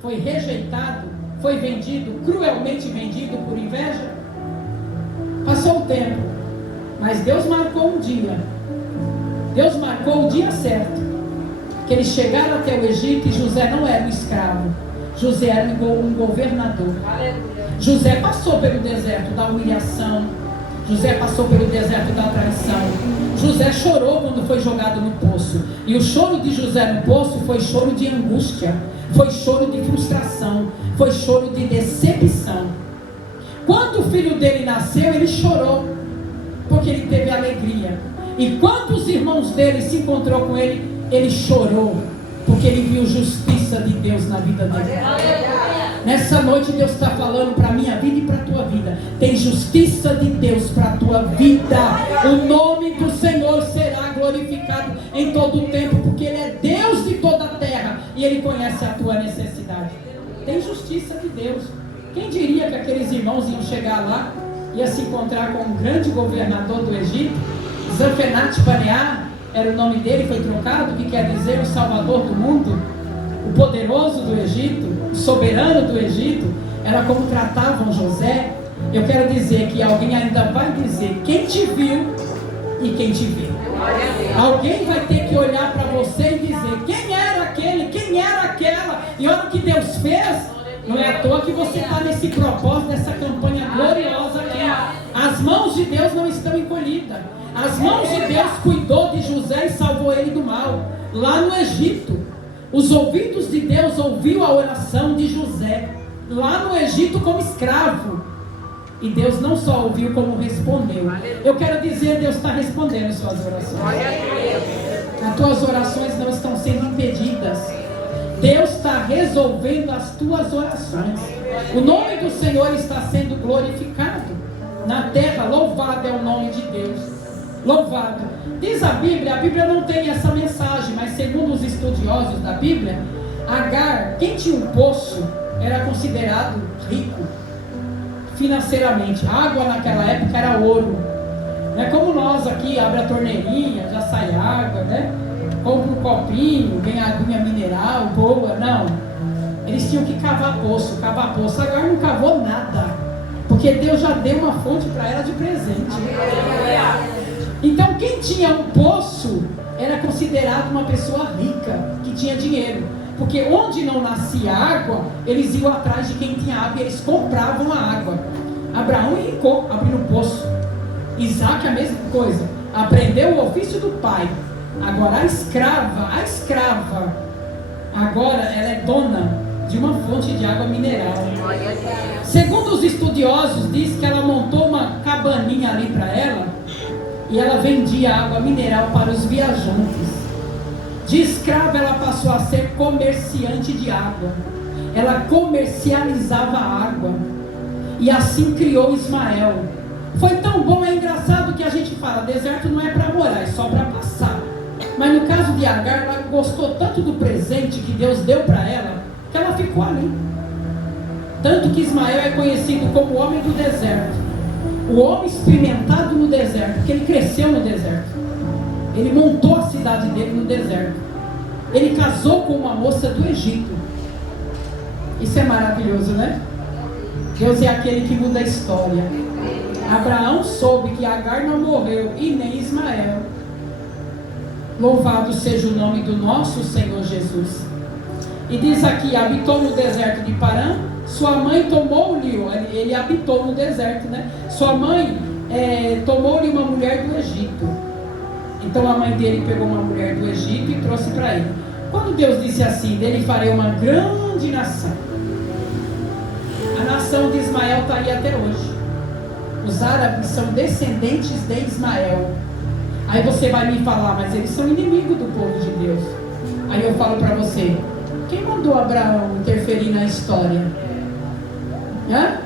foi rejeitado, foi vendido, cruelmente vendido por inveja? Passou o tempo, mas Deus marcou um dia. Deus marcou o dia certo, que eles chegaram até o Egito e José não era um escravo, José era um governador. José passou pelo deserto da humilhação, José passou pelo deserto da traição, José chorou quando foi jogado no poço, e o choro de José no poço foi choro de angústia, foi choro de frustração, foi choro de decepção. Quando o filho dele nasceu, ele chorou, porque ele teve alegria. E quando os irmãos dele se encontrou com ele, ele chorou, porque ele viu justiça de Deus na vida dele. Nessa noite Deus está falando para a minha vida e para a tua vida. Tem justiça de Deus para a tua vida. O nome do Senhor será glorificado em todo o tempo, porque Ele é Deus de toda a terra e Ele conhece a tua necessidade. Tem justiça de Deus. Quem diria que aqueles irmãos iam chegar lá, ia se encontrar com um grande governador do Egito? Zaphenat-Paneah era o nome dele, foi trocado, que quer dizer o Salvador do mundo, o poderoso do Egito, o soberano do Egito. Era como tratavam José. Eu quero dizer que alguém ainda vai dizer quem te viu e quem te viu. Alguém vai ter que olhar para você e dizer quem era aquele, quem era aquela. E olha o que Deus fez. Não é à toa que você está nesse propósito, nessa campanha gloriosa aqui. As mãos de Deus não estão encolhidas. As mãos de Deus cuidou de José e salvou ele do mal. Lá no Egito, os ouvidos de Deus ouviu a oração de José. Lá no Egito como escravo. E Deus não só ouviu como respondeu. Eu quero dizer, Deus está respondendo suas orações. As tuas orações não estão sendo impedidas. Deus está resolvendo as tuas orações. O nome do Senhor está sendo glorificado na terra. Louvado é o nome de Deus. Louvado. Diz a Bíblia não tem essa mensagem, mas segundo os estudiosos da Bíblia, Agar, quem tinha um poço, era considerado rico financeiramente. A água naquela época era ouro. Não é como nós aqui, abre a torneirinha, já sai água, né? Compra um copinho, vem aguinha mineral, boa. Não. Eles tinham que cavar poço. Agar não cavou nada, porque Deus já deu uma fonte para ela de presente. Então quem tinha um poço era considerado uma pessoa rica, que tinha dinheiro. Porque onde não nascia água, eles iam atrás de quem tinha água e eles compravam a água. Abraão enricou, abriu um poço. Isaac a mesma coisa, aprendeu o ofício do pai. Agora a escrava, agora ela é dona de uma fonte de água mineral. Segundo os estudiosos, diz que ela montou uma cabaninha ali para ela e ela vendia água mineral para os viajantes. De escrava ela passou a ser comerciante de água. Ela comercializava a água e assim criou Ismael. Foi tão bom, é engraçado que a gente fala, deserto não é para morar, é só para passar. Mas no caso de Agar, ela gostou tanto do presente que Deus deu para ela, que ela ficou ali. Tanto que Ismael é conhecido como o homem do deserto, o homem experimentado no deserto, porque ele cresceu no deserto. Ele montou a cidade dele no deserto. Ele casou com uma moça do Egito. Isso é maravilhoso, né? Deus é aquele que muda a história. Abraão soube que Agar não morreu e nem Ismael. Louvado seja o nome do nosso Senhor Jesus. E diz aqui, habitou no deserto de Parã Sua mãe tomou-lhe, ele habitou no deserto, né? Sua mãe tomou-lhe uma mulher do Egito. Então a mãe dele pegou uma mulher do Egito e trouxe para ele. Quando Deus disse assim, dele farei uma grande nação. A nação de Ismael está aí até hoje. Os árabes são descendentes de Ismael. Aí você vai me falar, mas eles são inimigos do povo de Deus. Aí eu falo para você, quem mandou Abraão interferir na história? Hã?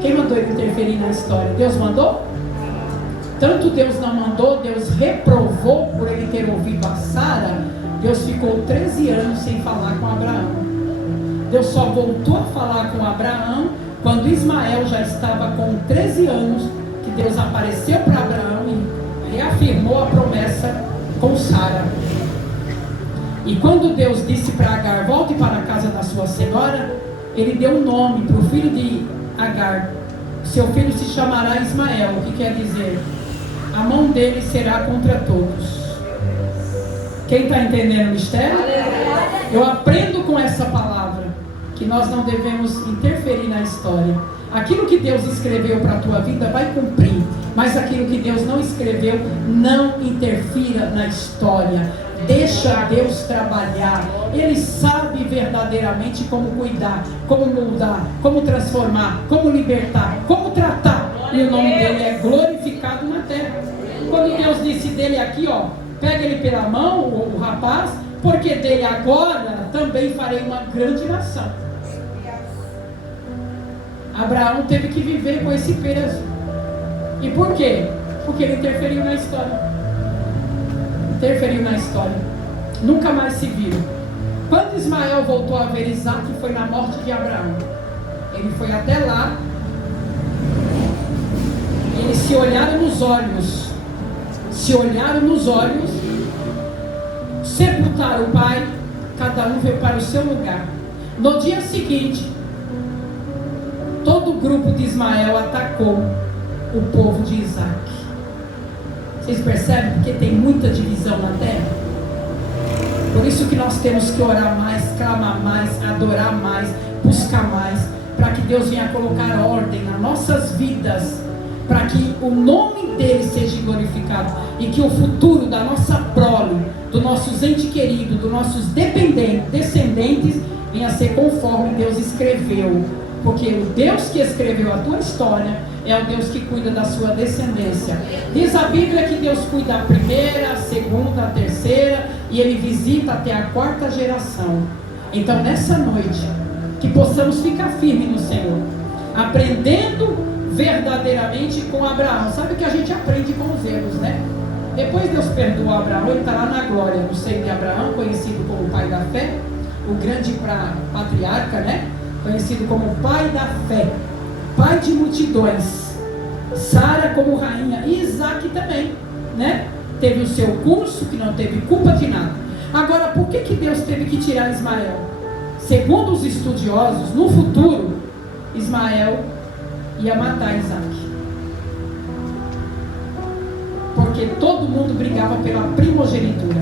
Quem mandou ele interferir na história? Deus mandou? Tanto Deus não mandou, Deus reprovou por ele ter ouvido a Sara. Deus ficou 13 anos sem falar com Abraão. Deus só voltou a falar com Abraão quando Ismael já estava com 13 anos, que Deus apareceu para Abraão e reafirmou a promessa com Sara. E quando Deus disse para Agar, volte para a casa da sua senhora, ele deu um nome para o filho de Agar. Seu filho se chamará Ismael, o que quer dizer? A mão dele será contra todos. Quem está entendendo o mistério? Eu aprendo com essa palavra que nós não devemos interferir na história. Aquilo que Deus escreveu para a tua vida vai cumprir, mas aquilo que Deus não escreveu, não interfira na história. Deixa Deus trabalhar. Ele sabe verdadeiramente como cuidar, como moldar, como transformar, como libertar, como tratar. E o nome dele é glorificado na terra. Quando Deus disse dele aqui, ó, pega ele pela mão, o rapaz, porque dele agora também farei uma grande nação. Abraão teve que viver com esse peso. E por quê? Porque ele interferiu na história. Interferiu na história. Nunca mais se viu. Quando Ismael voltou a ver Isaac, foi na morte de Abraão. Ele foi até lá. Eles se olharam nos olhos. Se olharam nos olhos. Sepultaram o pai. Cada um veio para o seu lugar. No dia seguinte, todo o grupo de Ismael atacou o povo de Isaac. Vocês percebem? Porque tem muita divisão na terra. Por isso que nós temos que orar mais, clamar mais, adorar mais, buscar mais, para que Deus venha colocar ordem nas nossas vidas, para que o nome dele seja glorificado e que o futuro da nossa prole, dos nossos entes queridos, dos nossos descendentes, venha ser conforme Deus escreveu. Porque o Deus que escreveu a tua história é o Deus que cuida da sua descendência. Diz a Bíblia que Deus cuida da primeira, a segunda, a terceira, e Ele visita até a 4ª geração. Então nessa noite, que possamos ficar firmes no Senhor, aprendendo verdadeiramente com Abraão. Sabe que a gente aprende com os erros, né? Depois Deus perdoou Abraão, ele está lá na glória, no seio de Abraão, conhecido como pai da fé, o grande patriarca, né? Conhecido como pai da fé, pai de multidões. Sara como rainha, e Isaac também, né? Teve o seu curso, que não teve culpa de nada. Agora, por que Deus teve que tirar Ismael? Segundo os estudiosos, no futuro, Ismael ia matar Isaac. Porque todo mundo brigava pela primogenitura.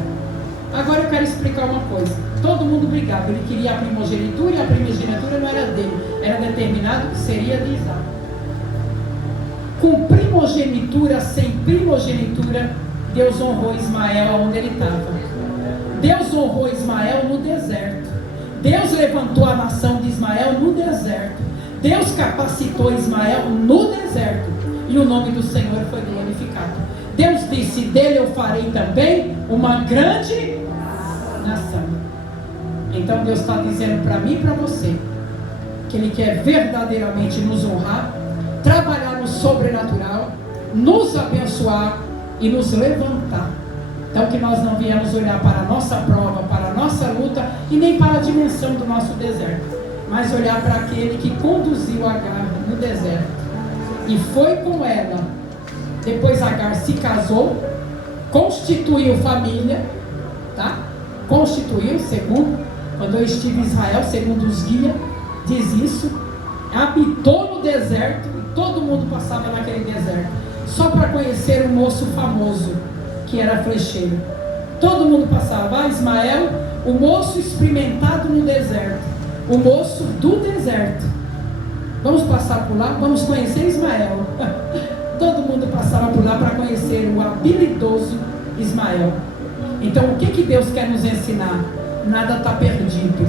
Agora eu quero explicar uma coisa. Todo mundo brigava, ele queria a primogenitura, e a primogenitura não era dele, era determinado que seria de Isaac. Com primogenitura, sem primogenitura, Deus honrou Ismael onde ele estava. Deus honrou Ismael no deserto. Deus levantou a nação de Ismael no deserto. Deus capacitou Ismael no deserto. E o nome do Senhor foi glorificado. Deus disse, dele eu farei também uma grande nação. Então Deus está dizendo para mim e para você, que Ele quer verdadeiramente nos honrar, trabalhar no sobrenatural, nos abençoar e nos levantar. Então que nós não viemos olhar para a nossa prova, para a nossa luta e nem para a dimensão do nosso deserto, mas olhar para aquele que conduziu Agar no deserto e foi com ela. Depois Agar se casou, constituiu família, tá? Constituiu, segundo, quando eu estive em Israel, segundo os guias, diz isso, habitou no deserto e todo mundo passava naquele deserto, só para conhecer um moço famoso, que era flecheiro. Todo mundo passava, Ismael, o moço experimentado no deserto. o moço do deserto. Vamos passar por lá, vamos conhecer Ismael. Todo mundo passava por lá para conhecer o habilidoso Ismael. Então o que Deus quer nos ensinar? Nada está perdido.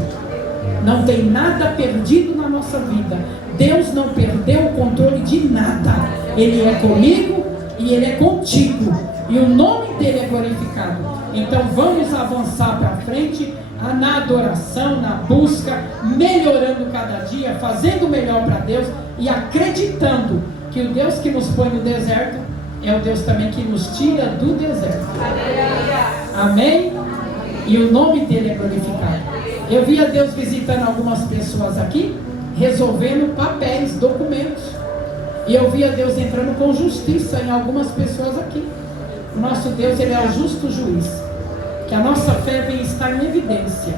Não tem nada perdido na nossa vida. Deus não perdeu o controle de nada. Ele é comigo e Ele é contigo. E o nome dele é glorificado. Então vamos avançar para frente na adoração, na busca, melhorando cada dia, fazendo o melhor para Deus e acreditando que o Deus que nos põe no deserto é o Deus também que nos tira do deserto. Amém? E o nome dele é glorificado. Eu via Deus visitando algumas pessoas aqui, resolvendo papéis, documentos. E eu via Deus entrando com justiça em algumas pessoas aqui. O nosso Deus, Ele é o justo juiz. Que a nossa fé venha estar em evidência.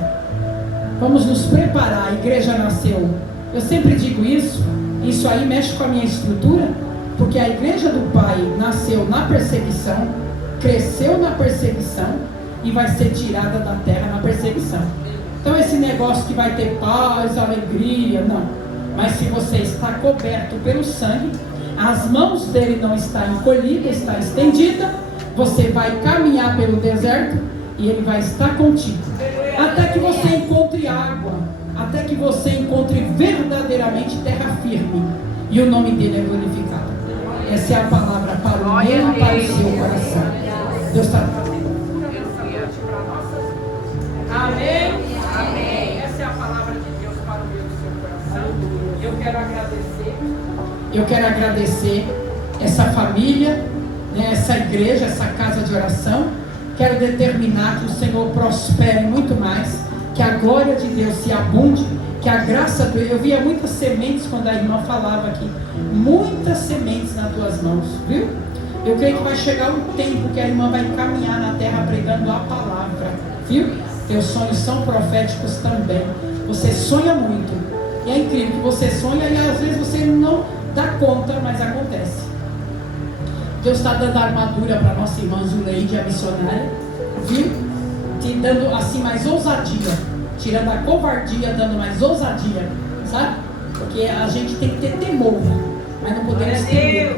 Vamos nos preparar. A igreja nasceu. Eu sempre digo isso. Isso aí mexe com a minha estrutura. Porque a igreja do Pai nasceu na perseguição, cresceu na perseguição e vai ser tirada da terra na perseguição. Então esse negócio que vai ter paz, alegria, não. Mas se você está coberto pelo sangue, as mãos dele não estão encolhidas, está estendida, você vai caminhar pelo deserto e ele vai estar contigo. Até que você encontre água, até que você encontre verdadeiramente terra firme. E o nome dele é glorificado. Essa é a palavra para o meu e para o seu coração. Deus está trazendo cura nessa noite para nossas vidas. Amém? Amém. Essa é a palavra de Deus para o meu e o seu coração. Eu quero agradecer essa família, né, essa igreja, essa casa de oração. Quero determinar que o Senhor prospere muito mais, que a glória de Deus se abunde, que a graça do... Eu via muitas sementes quando a irmã falava aqui, muitas sementes nas tuas mãos, viu? Eu creio que vai chegar um tempo que a irmã vai caminhar na terra pregando a palavra, viu? Teus sonhos são proféticos também. Você sonha muito, e é incrível que você sonha e às vezes você não dá conta, mas acontece. Deus está dando armadura para nossa irmã Zuleide, a missionária, viu? Te dando assim mais ousadia, tirando a covardia, dando mais ousadia, sabe? Porque a gente tem que ter temor, mas não podemos ter medo.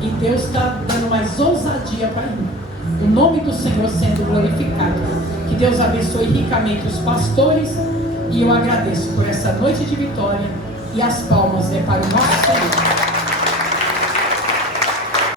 E Deus está dando mais ousadia para mim. O nome do Senhor sendo glorificado. Que Deus abençoe ricamente os pastores. E eu agradeço por essa noite de vitória. E as palmas para o nosso Senhor.